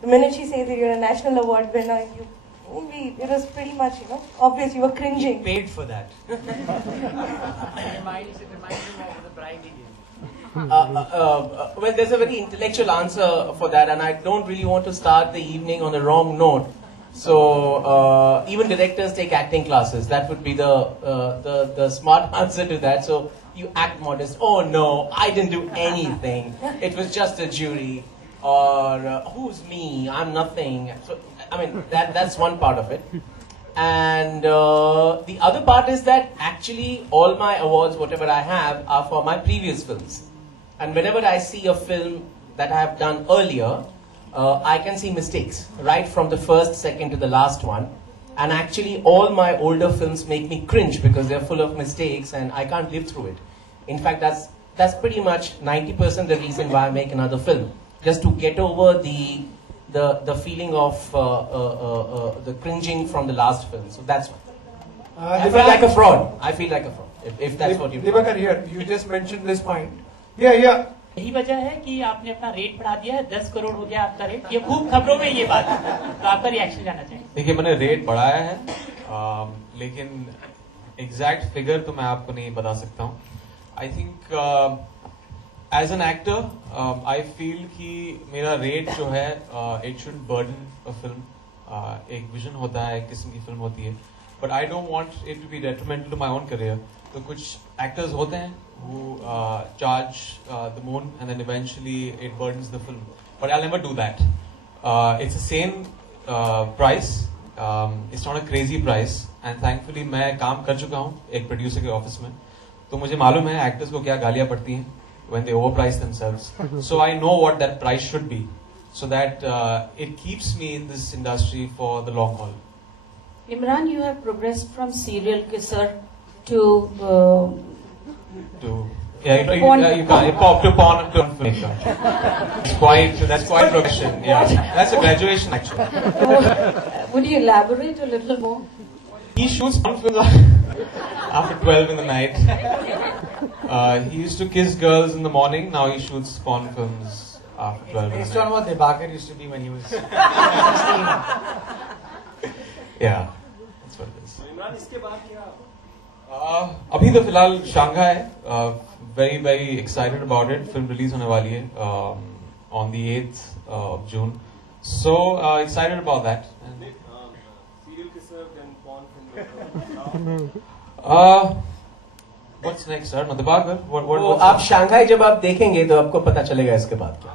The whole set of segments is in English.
the minute she says that you're a national award winner, it was pretty much, obvious you were cringing. You paid for that. It reminds him of the bribe he gave. Well, there's a very intellectual answer for that, and I don't really want to start the evening on the wrong note. So even directors take acting classes. That would be the smart answer to that. So you act modest. Oh no, I didn't do anything. It was just a jury. Or who's me? I'm nothing. So I mean that's one part of it. And the other part is that actually all my awards, whatever I have, are for my previous films. And whenever I see a film that I have done earlier, I can see mistakes right from the first, second to the last one. And actually all my older films make me cringe because they're full of mistakes and I can't live through it. In fact, that's pretty much 90% the reason why I make another film. Just to get over the feeling of the cringing from the last film. So that's why. I feel like a fraud. I feel like a fraud. If that's what you mean. Divakar, here, you just mentioned this point. Yeah. यही वजह है कि आपने अपना rate बढ़ा दिया है, 10 करोड़ हो गया आपका रेट। ये खूब खबरों में ये बात है, तो आपका रिएक्शन जानना चाहिए। देखिए, मैंने रेट बढ़ाया है, लेकिन एग्जैक्ट फिगर तो मैं आपको नहीं बता सकता हूँ। I think as an actor I feel कि मेरा रेट जो है it should burden a film. एक विजन होता है, एक किस्म की फिल्म होती है, but I don't want it to be detrimental to my own career. तो कुछ एक्टर्स होते हैं who charge the moon and then eventually it burdens the film, but I'll never do that. It's the same price. It's not a crazy price, and thankfully मैं काम कर चुका हूँ एक प्रोड्यूसर के ऑफिस में, तो मुझे मालूम है एक्टर्स को क्या गालियाँ पड़ती हैं when they overprice themselves. So I know what that price should be, so that it keeps me in this industry for the long haul. Imran, you have progressed from serial kisser to porn filmmaker. That's quite progression. Yeah, that's a graduation actually. Would you elaborate a little more? He shoots porn films after 12 in the night. He used to kiss girls in the morning. Now he shoots porn films after 12 in the night. Based on what Divakar used to be when he was 16. Yeah, that's what it is. Imran, इसके बाद क्या? अभी तो फिलहाल Shanghai है. Very, very excited about it. Film release होने वाली है on the 8th of June. So excited about that. Serial kisser then porn film. What's next, sir? Divakar, what? आप शंघाई जब आप देखेंगे तो आपको पता चलेगा इसके बाद क्या.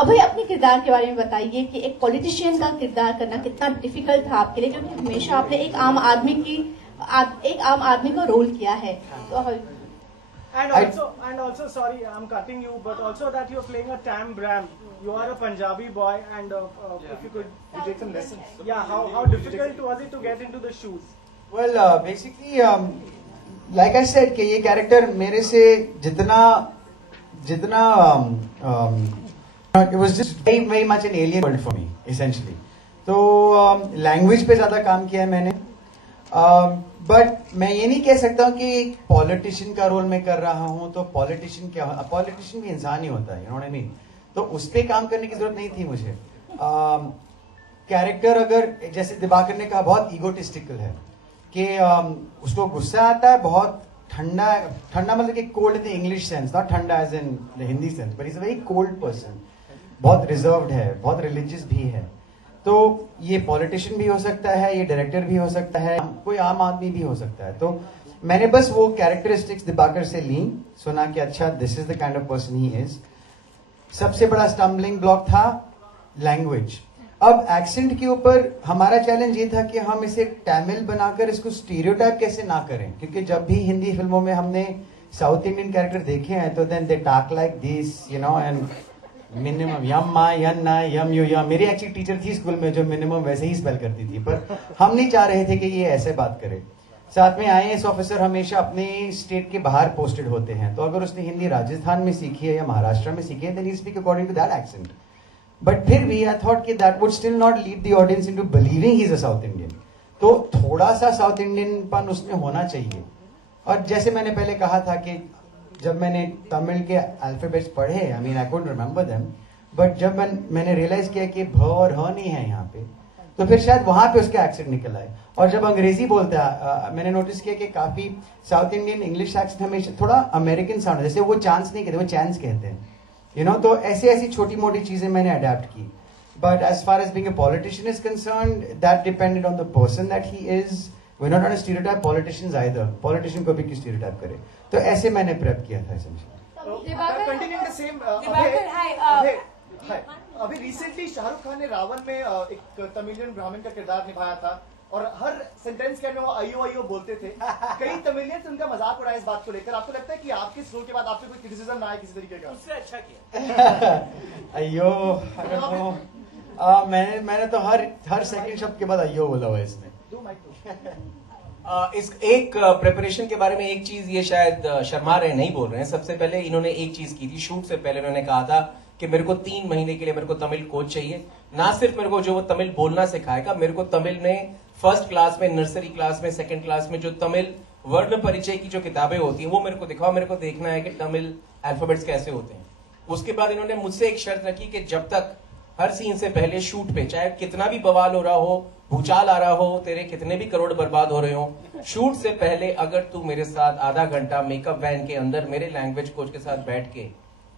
अभय अपने किरदार के बारे में बताइए कि एक पॉलिटिशियन का किरदार करना कितना डिफिकल्ट था आपके लिए, क्योंकि हमेशा आपने एक आम आदमी का रोल किया है. And also, sorry, I'm cutting you, but also that you're playing a Tam Bram. You are a Punjabi boy, and if you could take some lessons. Yeah, how difficult was it to get into the shoes? Well, basically, like I said, कि ये character मेरे से जितना it was just very, very much an alien world for me, essentially. तो language पे ज़्यादा काम किया है मैंने, but मैं ये नहीं कह सकता हूँ कि एक politician का रोल मैं कर रहा हूँ तो politician क्या, politician भी इंसान ही होता है, you know what I mean? तो उस पे काम करने की जरूरत नहीं थी मुझे. कैरेक्टर अगर जैसे दिवाकर ने कहा बहुत egotistical है कि उसको गुस्सा आता है, बहुत ठंडा मतलब कि cold in the English sense, not ठंडा as in the Hindi sense, but is a very cold person. बहुत रिजर्व्ड है, बहुत रिलीजियस भी है. तो ये पॉलिटिशियन भी हो सकता है, ये डायरेक्टर भी हो सकता है, कोई आम आदमी भी हो सकता है. तो मैंने बस वो कैरेक्टरिस्टिक्स दिवाकर से ली, सुना कि अच्छा this is the kind of person he is. सबसे बड़ा स्टम्बलिंग ब्लॉक था लैंग्वेज. अब एक्सेंट के ऊपर हमारा चैलेंज ये था कि हम इसे तमिल बनाकर इसको स्टीरियोटाइप कैसे ना करें, क्योंकि जब भी हिंदी फिल्मों में हमने साउथ इंडियन कैरेक्टर देखे हैं तो then they talk like this, you know, and minimum यम्मा यन्ना यम यू यम. मेरी एक्चुअली टीचर थी स्कूल में जो मिनिमम वैसे ही स्पेल करती थी, पर हम नहीं चाह रहे थे कि ये ऐसे बात करे. साथ में IAS ऑफिसर हमेशा अपने स्टेट के बाहर पोस्टेड होते हैं, तो अगर उसने हिंदी राजस्थान में सीखी है या महाराष्ट्र में सीखी है then he speak according to that accent. But फिर भी आई थॉट कि that would still not lead the audience into believing he is a South Indian. तो थोड़ा सा साउथ इंडियन पन उसमें होना चाहिए. और जैसे मैंने पहले कहा था कि जब मैंने तमिल के अल्फाबेट्स पढ़े, I mean I couldn't remember them, but जब मैंने रियलाइज किया कि भ और ह नहीं है यहाँ पे, तो फिर शायद वहां पे उसका एक्सेंट निकल आए। और जब अंग्रेजी बोलता है, मैंने नोटिस किया कि काफी साउथ इंडियन इंग्लिश एक्सेंट हमेशा थोड़ा अमेरिकन साउंड, जैसे वो चांस नहीं कहते, वो चांस कहते हैं, यू नो। तो ऐसी छोटी मोटी चीजें मैंने अडेप्ट की। But as far as being a politician is concerned, that depended on the person that he is. We're not trying to stereotype politicians either. Politician को भी क्यों stereotype करे? तो ऐसे मैंने prep किया था essentially. Continuing the same. hi. अभी रिसेंटली शाहरुख खान ने रावण में एक तमिलियन ब्राह्मण का किरदार निभाया था और हर सेंटेंस के में वो अयो अयो बोलते थे। कई तमिलियंस उनका मजाक उड़ाया इस बात को लेकर। आपको लगता है कि आपके शो के बाद आप पे कोई क्रिटिसिज्म ना आए किसी तरीके का? उससे अच्छा किया। अयो, मैंने तो हर सेकंड शब्द के बाद अयो बोला हुआ है इसमें। इस एक प्रिपरेशन के बारे में एक चीज ये शायद शर्मा रहे नहीं बोल रहे हैं। सबसे पहले इन्होंने एक चीज की थी, शूट से पहले उन्होंने कहा था कि मेरे को 3 महीने के लिए मेरे को तमिल कोच चाहिए, ना सिर्फ मेरे को जो वो तमिल बोलना सिखाएगा, मेरे को तमिल में फर्स्ट क्लास में, नर्सरी क्लास में, सेकंड क्लास में जो तमिल वर्ण परिचय की जो किताबें होती हैं वो मेरे को दिखाओ, मेरे को देखना है कि तमिल अल्फाबेट्स कैसे होते हैं। उसके बाद इन्होंने मुझसे एक शर्त रखी कि जब तक हर सीन से पहले शूट पे चाहे कितना भी बवाल हो रहा हो, भूचाल आ रहा हो, तेरे कितने भी करोड़ बर्बाद हो रहे हो, शूट से पहले अगर तू मेरे साथ आधा घंटा मेकअप वैन के अंदर मेरे लैंग्वेज कोच के साथ बैठ के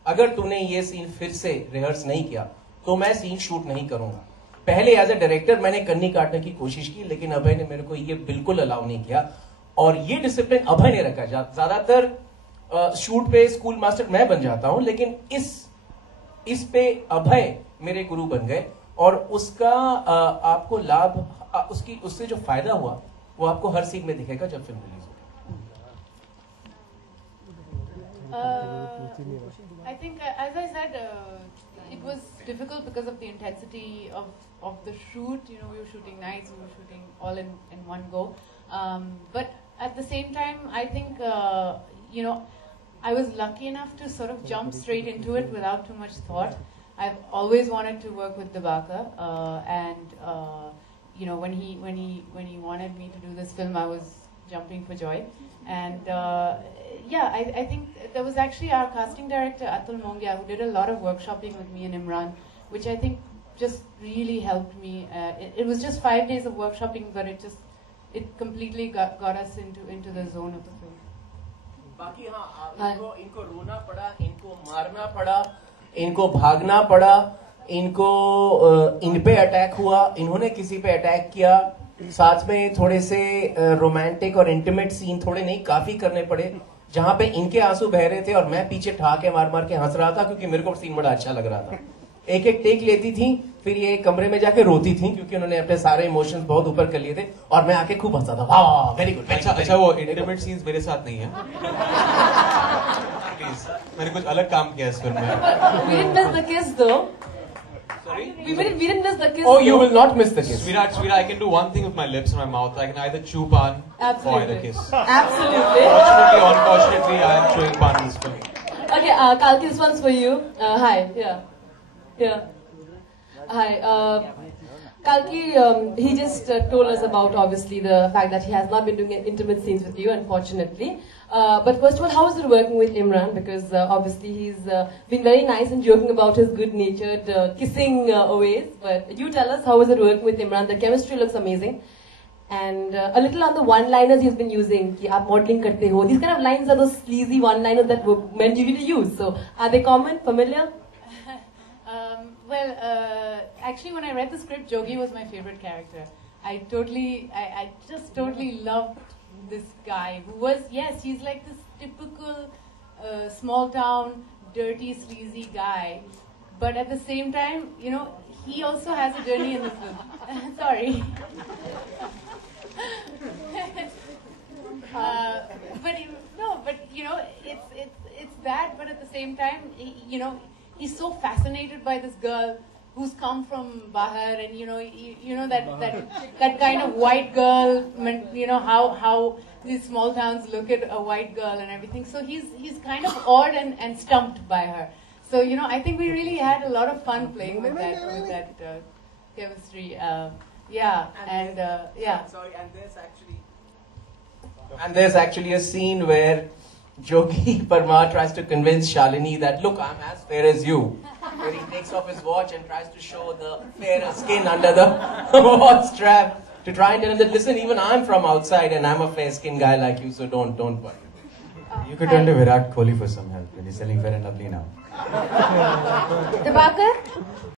अगर तूने ये सीन फिर से रिहर्स नहीं किया तो मैं सीन शूट नहीं करूंगा। पहले एज ए डायरेक्टर मैंने कन्नी काटने की कोशिश की, लेकिन अभय ने मेरे को ये बिल्कुल अलाउ नहीं किया और ये डिसिप्लिन अभय ने रखा। ज्यादातर शूट पे स्कूल मास्टर मैं बन जाता हूं, लेकिन इस पे अभय मेरे गुरु बन गए और उसका आपको लाभ, उससे जो फायदा हुआ वो आपको हर सीन में दिखेगा जब फिल्म रिलीज होगी। I think, as I said, it was difficult because of the intensity of the shoot. You know, we were shooting nights, we were shooting all in one go. But at the same time, I think, you know, I was lucky enough to sort of jump straight into it without too much thought. I've always wanted to work with Dibakar, and you know, when he wanted me to do this film, I was jumping for joy. And yeah, I think there was actually our casting director Atul Mongia who did a lot of workshopping with me and Imran, which I think just really helped me. It was just 5 days of workshopping, but it completely got us into the zone of the film. बाकी हाँ, इनको रोना पड़ा, इनको मारना पड़ा, इनको भागना पड़ा, इनको इन पे अटैक हुआ, इन्होंने किसी पे अटैक किया, साथ में थोड़े से रोमांटिक और इंटीमेट सीन थोड़े नहीं काफी करने पड़े, जहां पे इनके आंसू बह रहे थे और मैं पीछे ठहाके मार मार के हंस रहा था क्योंकि मेरे को सीन बड़ा अच्छा लग रहा था। एक टेक लेती थी, फिर ये कमरे में जाके रोती थी क्योंकि उन्होंने अपने सारे इमोशंस बहुत ऊपर कर लिए थे और मैं आके खूब हंसा था। वाह, वेरी गुड। अच्छा, वो इंटीमेट सीन्स मेरे साथ नहीं है। प्लीज, मैंने कुछ अलग काम किया इस फिल्म में। We didn't miss the kiss though. Sorry? We didn't miss the kiss. Oh, you will not miss the kiss. Sweetheart, I can do one thing with my lips and my mouth. I can either chew pan or either kiss. Absolutely. Fortunately, unfortunately, I am chewing pan in this film. Okay, Kalki, this one's for you. Hi, yeah. Hi, Kalki, he just told us about obviously the fact that he has not been doing intimate scenes with you, unfortunately. But first of all, how is it working with Imran? Because obviously he's been very nice and joking about his good-natured kissing ways. But you tell us, how is it working with Imran? The chemistry looks amazing. And a little on the one-liners he's been using. Ki aap modeling karte ho. These kind of lines are those sleazy one-liners that men usually use. So are they common, familiar? Well, actually, when I read the script, Jogi was my favorite character. I just totally loved this guy who was, yes, he's like this typical small town, dirty, sleazy guy. But at the same time, you know, he also has a journey in the film. Sorry. But you know, it's that. But at the same time, you know, he's so fascinated by this girl who's come from Bahar, and you know that kind of white girl. You know how these small towns look at a white girl and everything. So he's kind of awed and stumped by her. So you know, I think we really had a lot of fun playing with that chemistry. Yeah, and yeah. Sorry, and there's actually a scene where Jogi Parmar tries to convince Shalini that, look, I'm as fair as you. Where he takes off his watch and tries to show the fairer skin under the watch strap to try and tell him that, listen, even I'm from outside and I'm a fair skinned guy like you, so don't worry. You could turn to Virat Kohli for some help when he's selling Fair and Lovely now. Dibakar?